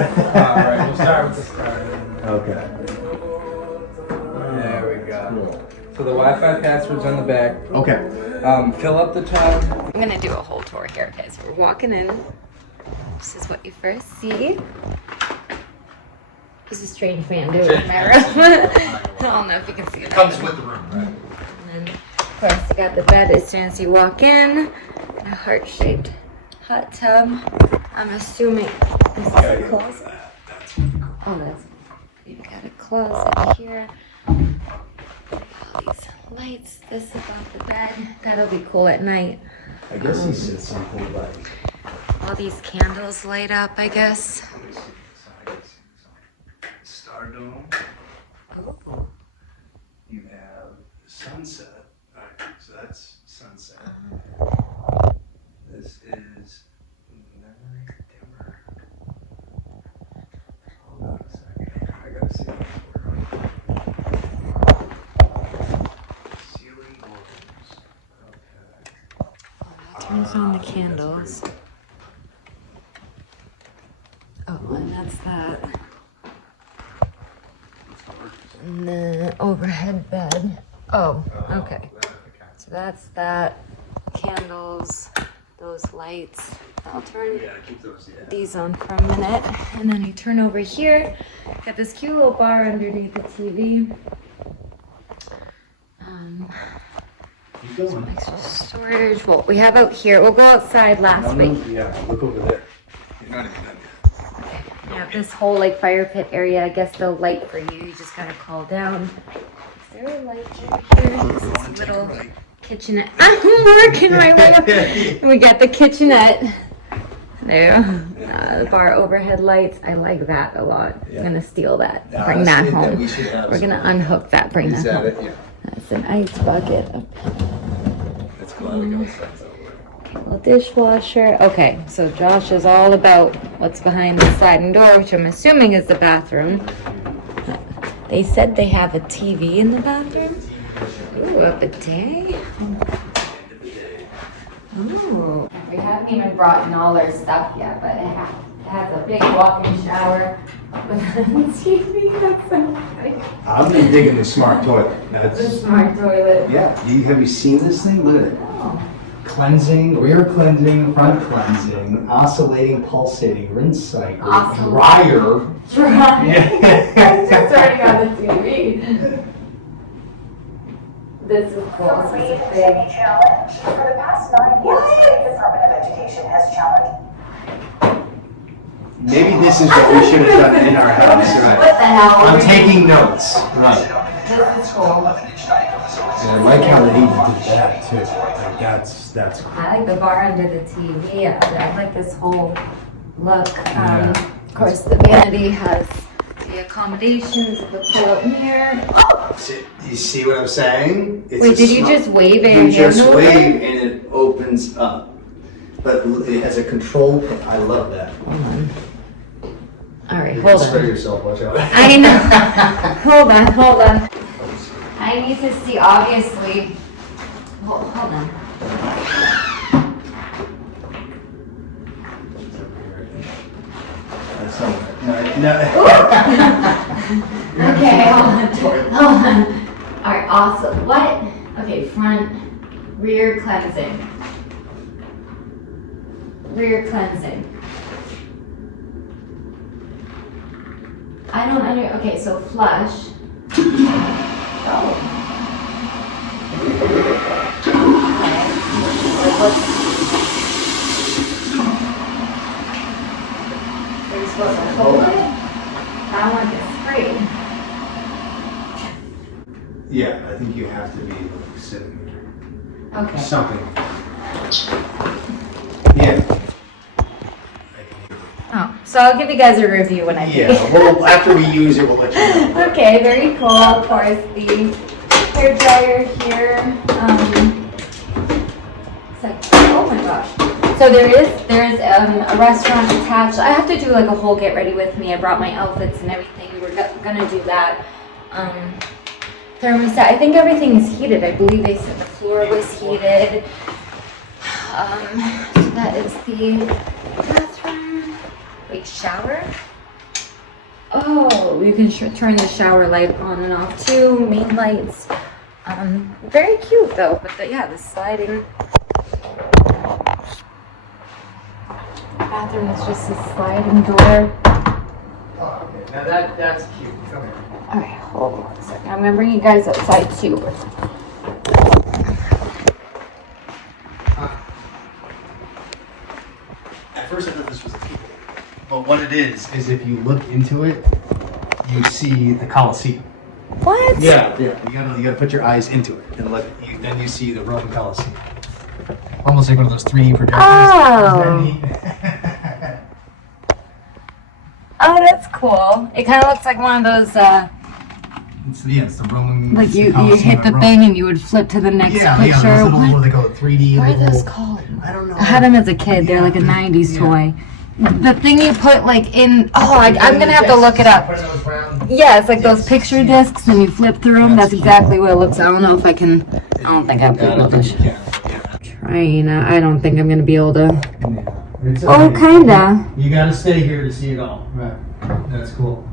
Alright, we'll start with the start. Okay. There we go. So the Wi-Fi password's on the back. Okay. Fill up the tub. I'm gonna do a whole tour here, guys. We're walking in. This is what you first see. This is a strange man doing in my room. I don't know if you can see it. Comes with the room, right? And then, of course, you got the bed as soon as you walk in. And a heart-shaped hot tub. I'm assuming this is a closet. Oh, that's. You got a closet here. All these lights. This above the bed. That'll be cool at night. I guess he said something like. All these candles light up, I guess. Star Dome. You have sunset. Alright, so that's sunset. This is memory dimmer. Hold on a second. I gotta see this work. Ceiling globes. Okay. Turns on the candles. Oh, and that's that. And the overhead bed. Oh, okay. So that's that. Candles, those lights. I'll turn Keep those, these on for a minute. And then you turn over here. Got this cute little bar underneath the TV. Keep going. Extra storage. Well, we have out here. We'll go outside last week. Yeah, look over there. You're not even done yet. Yeah, this whole like fire pit area, I guess they'll light for you. You just gotta call down. Is there a light over here? This is a little kitchenette. I'm working my way up. We got the kitchenette. There. The bar overhead lights. I like that a lot. I'm gonna steal that. Bring that home. We're gonna unhook that. Bring that home. That's an ice bucket. That's cool. Little dishwasher. Okay, so Josh is all about what's behind the sliding door, which I'm assuming is the bathroom. They said they have a TV in the bathroom. Ooh, a bidet. Ooh. We haven't even brought in all our stuff yet, but it has a big walk-in shower with a TV. That's so funny. I've been digging the smart toilet. The smart toilet. Yeah. Have you seen this thing? Look at it. Oh. Cleansing, rear cleansing, front cleansing, oscillating, pulsating, rinse cycle, Awesome. dryer. Right. Yeah. I'm just turning on the TV. This is cool. The This Read is big. Study Challenge. For the past 9 years, the State Department of Education has challenged. Maybe this is what we should have done in our house. What Right. the hell? I'm taking notes. Right. This is cool. And I like how they even did that too. Like that's cool. I like the bar under the TV. I like this whole look. Of course, the vanity has the accommodations, the pull-up mirror. You see what I'm saying? It's Wait, a did you smart- just wave it? You just wave and it opens up. But it has a control. I love that. All right, You hold can spray on. yourself. Watch out. I know. Hold on. I need to see, obviously. Hold on. That's not- No. Okay, hold on. All right, awesome. What? Okay, front, rear cleansing. Rear cleansing. I don't under. Okay, so flush. Oh. Okay. Like what's? Are you supposed to hold it? I want it sprayed. Yeah, I think you have to be like sitting Okay. something. Yeah. Oh, so I'll give you guys a review when I do. Yeah. Well, after we use it, we'll let you know. Okay, very cool. Of course, the hair dryer here. Oh my gosh. So there is a restaurant attached. I have to do like a whole get ready with me. I brought my outfits and everything. We're gonna do that. Thermostat. I think everything is heated. I believe they said the floor was heated. So that is the bathroom. Wait, shower? Oh, you can turn the shower light on and off too, main lights. Very cute though, but yeah, the sliding bathroom is just a sliding door. Oh, okay. Now that's cute. Come here. Alright, hold on a second. I'm gonna bring you guys outside too. At first I thought this was a peak. But what it is if you look into it, you see the Colosseum. What? Yeah. You gotta put your eyes into it and then you see the Roman Colosseum. Almost like one of those 3D projectors. Oh. Oh, that's cool. It kind of looks like one of those, It's the Roman. like you hit the thing and you would flip to the next Yeah, picture. yeah, those little, what they call it, 3D. What are little- those called? I don't know. I had them as a kid. They're like a 90s toy. The thing you put like in, I'm gonna have to look it up. Yeah, it's like those picture discs and you flip through them. That's exactly what it looks. I don't know if I can, I don't think I'm able to. Trying, I don't think I'm gonna be able to. Oh, kinda. You gotta stay here to see it all. Right. That's cool.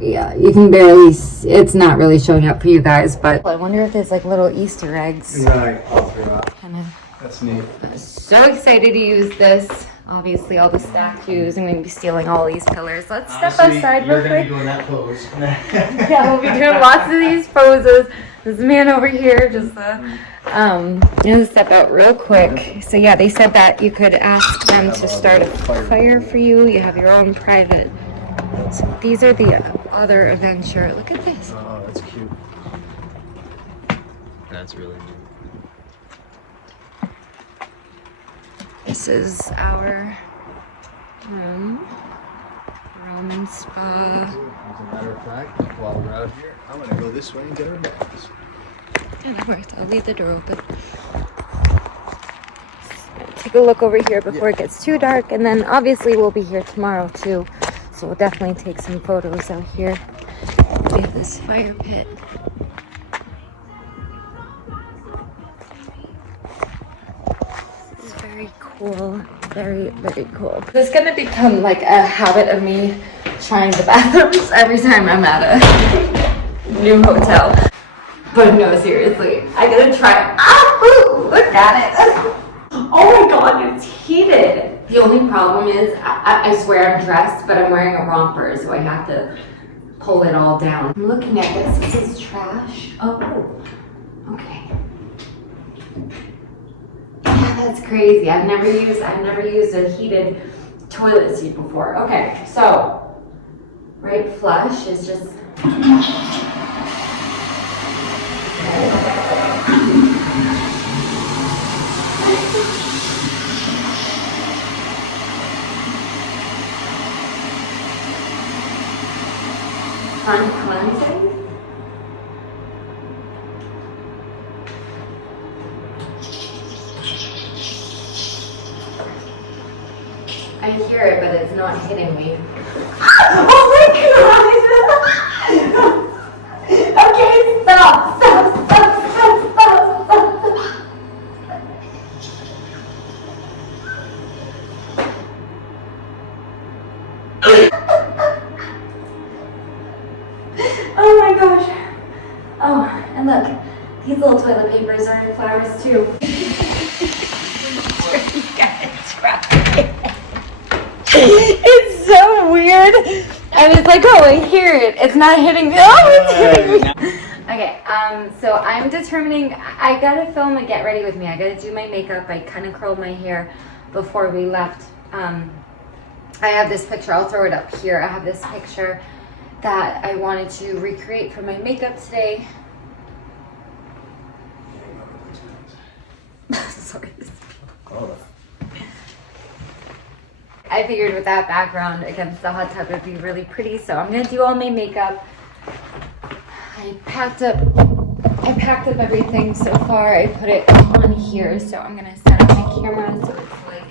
Yeah, you can barely, it's not really showing up for you guys, but. I wonder if there's like little Easter eggs. Right. All throughout. That's neat. So excited to use this. Obviously, all the statues. I'm going to be stealing all these pillars. Let's step outside real quick. You're gonna be doing that pose. Yeah, we'll be doing lots of these poses. This man over here just, I'm going to step out real quick. So yeah, they said that you could ask them to start a fire for you. You have your own private. So these are the other adventure. Look at this. Oh, that's cute. That's really neat. This is our room. Roman spa. As a matter of fact, while we're out here, I'm gonna go this way and get our bags. Yeah, that works. I'll leave the door open. Take a look over here before it gets too dark, and then obviously we'll be here tomorrow too. So we'll definitely take some photos out here. We have this fire pit. This is very cool. Very, very cool. This is gonna become like a habit of me trying the bathrooms every time I'm at a new hotel. But no, seriously, I gotta try. Ooh, look at it. Oh my god, it's heated. The only problem is, I swear I'm dressed, but I'm wearing a romper, so I have to pull it all down. I'm looking at this. This is trash. Oh, okay. Yeah, that's crazy. I've never used a heated toilet seat before. Okay, so right flush is just. Fun cleansing. I hear it, but it's not hitting me. Oh my god! Okay, stop. Oh my gosh. Oh, and look, these little toilet papers are in flowers too. You gotta try it. It's so weird. I was like, oh, I hear it. It's not hitting me. Oh, it's hitting me. Okay, so I'm determining, I gotta film a get ready with me. I gotta do my makeup. I kind of curled my hair before we left. I have this picture. I'll throw it up here. I have this picture that I wanted to recreate for my makeup today. Sorry. I figured with that background against the hot tub, it'd be really pretty. So I'm gonna do all my makeup. I packed up everything so far. I put it on here, so I'm gonna set up my camera so it's like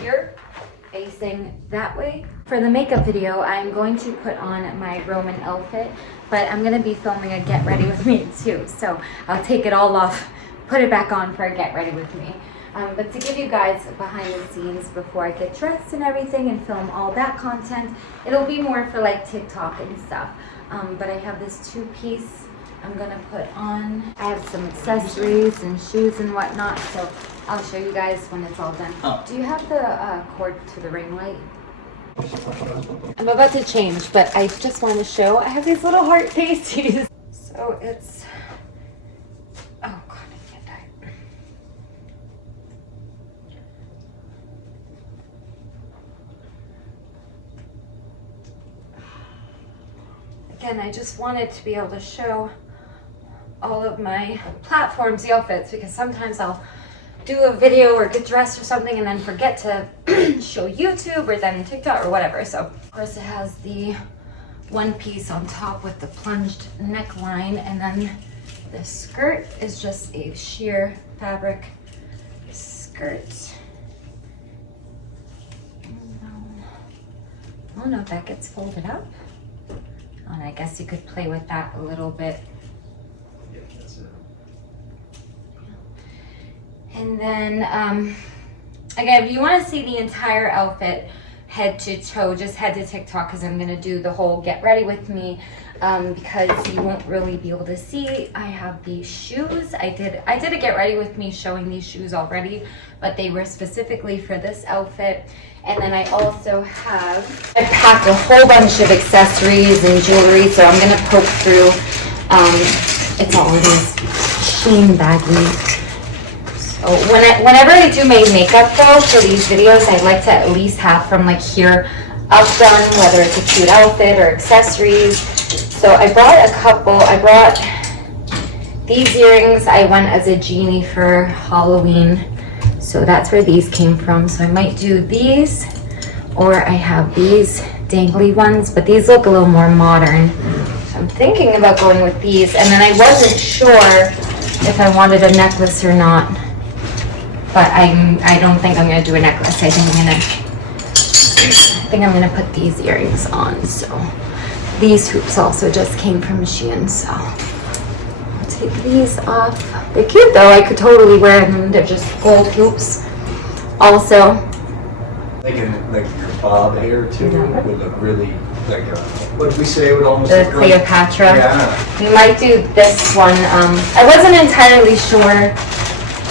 here, facing that way. For the makeup video, I'm going to put on my Roman outfit, but I'm gonna be filming a get ready with me too. So I'll take it all off, put it back on for a get ready with me. But to give you guys behind the scenes before I get dressed and everything and film all that content, it'll be more for like TikTok and stuff. But I have this 2-piece I'm gonna put on. I have some accessories and shoes and whatnot, so I'll show you guys when it's all done. Oh. Do you have the cord to the ring light? I'm about to change, but I just want to show I have these little heart pasties. So it's, oh god, I can't die. Again, I just wanted to be able to show all of my platforms, the outfits, because sometimes I'll do a video or get dressed or something and then forget to show YouTube or then TikTok or whatever. So of course it has the 1-piece on top with the plunged neckline, and then the skirt is just a sheer fabric skirt. I don't know if that gets folded up. Oh, and I guess you could play with that a little bit. Yeah, that's it. And then, again, if you want to see the entire outfit, head to toe, just head to TikTok, because I'm going to do the whole get ready with me, because you won't really be able to see. I have these shoes. I did a get ready with me showing these shoes already, but they were specifically for this outfit. And then I also have, I packed a whole bunch of accessories and jewelry, so I'm going to poke through, it's all in these SHEIN baggies. So whenever I do my makeup though for these videos, I like to at least have from like here up done, whether it's a cute outfit or accessories. So I brought a couple. I brought these earrings. I went as a genie for Halloween, so that's where these came from. So I might do these, or I have these dangly ones, but these look a little more modern. So I'm thinking about going with these, and then I wasn't sure if I wanted a necklace or not. But I don't think I'm gonna do a necklace. I think I'm gonna put these earrings on. So these hoops also just came from SHEIN. So I'll take these off. They're cute though. I could totally wear them. They're just gold hoops. Also, Like your bob hair too would look really like what did we say would almost the look like Cleopatra. Yeah. We might do this one. I wasn't entirely sure.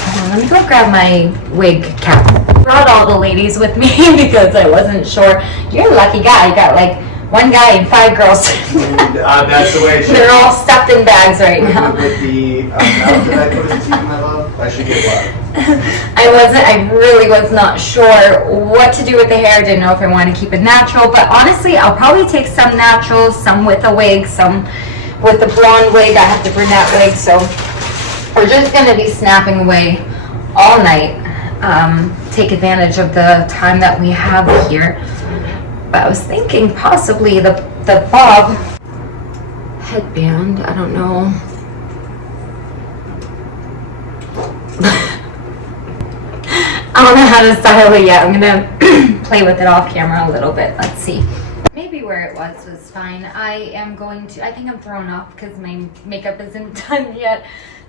Hold on, let me go grab my wig cap. Brought all the ladies with me because I wasn't sure. You're a lucky guy. You got like one guy and 5 girls. That's the way it should They're be. all stuffed in bags right now. With the mouth that I put as a team, my love, I should get love. I really was not sure what to do with the hair. Didn't know if I wanted to keep it natural, but honestly, I'll probably take some natural, some with a wig, some with the blonde wig. I have the brunette wig, so we're just gonna be snapping away all night. Take advantage of the time that we have here. But I was thinking possibly the bob headband. I don't know. I don't know how to style it yet. I'm gonna play with it off camera a little bit. Let's see. Maybe where it was fine. I think I'm thrown off because my makeup isn't done yet.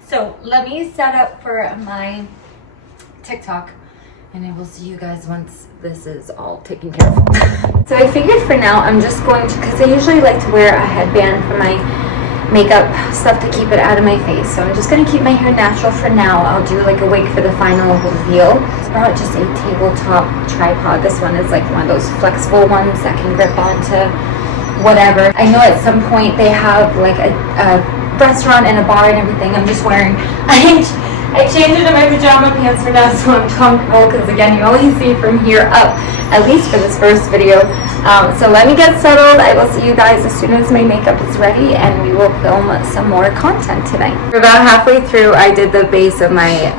So let me set up for my TikTok, and I will see you guys once this is all taken care of. So I figured for now I'm just going to, because I usually like to wear a headband for my makeup stuff to keep it out of my face. So I'm just going to keep my hair natural for now. I'll do like a wig for the final reveal. I brought just a tabletop tripod. This one is like one of those flexible ones that can grip onto whatever. I know at some point they have like a restaurant and a bar and everything. I'm just wearing, I changed into my pajama pants for now, so I'm comfortable, because again, you only see from here up, at least for this first video. So let me get settled. I will see you guys as soon as my makeup is ready, and we will film some more content tonight. We're about halfway through. I did the base of my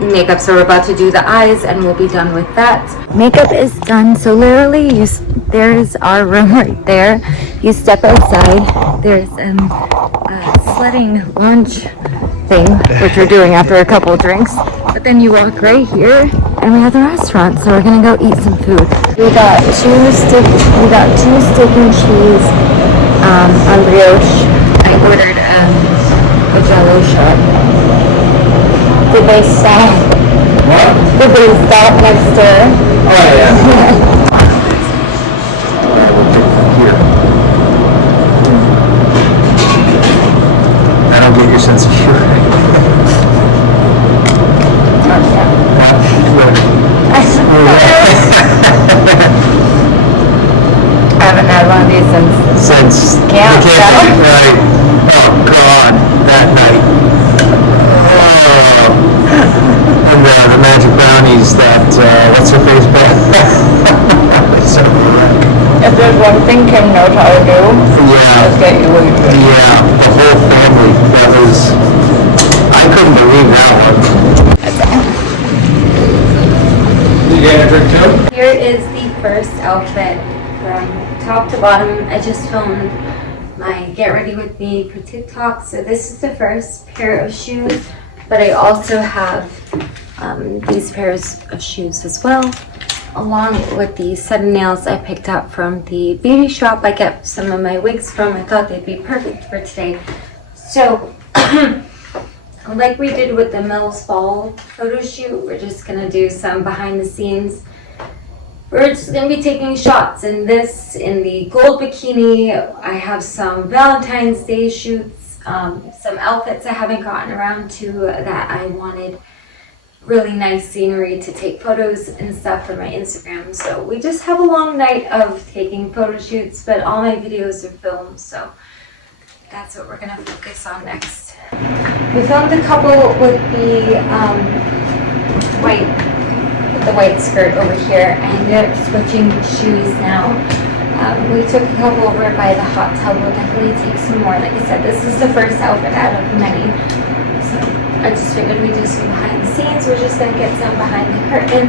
makeup, so we're about to do the eyes, and we'll be done with that. Makeup is done, so literally, there's our room right there. You step outside, there's sledding lunch thing, which we're doing after a couple of drinks. But then you walk right here, and we have the restaurant, so we're gonna go eat some food. We got two steak and cheese on brioche. I ordered a jello shot. Did they sell The big stop next door. Oh yeah. Here. I don't get your sense of humor. I haven't had one of these since Camp, so. right. Oh God, that night. Oh. And the magic brownies that, what's her face, Beth? So, If there's one thing Kim knows how to do, yeah. it's get you what you do. Yeah, the whole family, that was, I couldn't believe that one. You get a drink too? Here is the first outfit from top to bottom. I just filmed my get ready with me for TikTok. So this is the first pair of shoes, but I also have these pairs of shoes as well, along with the set of nails I picked up from the beauty shop I get some of my wigs from. I thought they'd be perfect for today. So like we did with the Mills Fall photo shoot, we're just gonna do some behind the scenes. We're just gonna be taking shots in this, in the gold bikini. I have some Valentine's Day shoots, some outfits I haven't gotten around to that I wanted really nice scenery to take photos and stuff for my Instagram. So we just have a long night of taking photo shoots, but all my videos are filmed, so that's what we're gonna focus on next. We filmed a couple with the white skirt over here. I ended up switching shoes now. We took a couple over by the hot tub. We'll definitely take some more. Like I said, this is the first outfit out of many. So I just figured we'd do some behind the scenes. We're just gonna get some behind the curtain.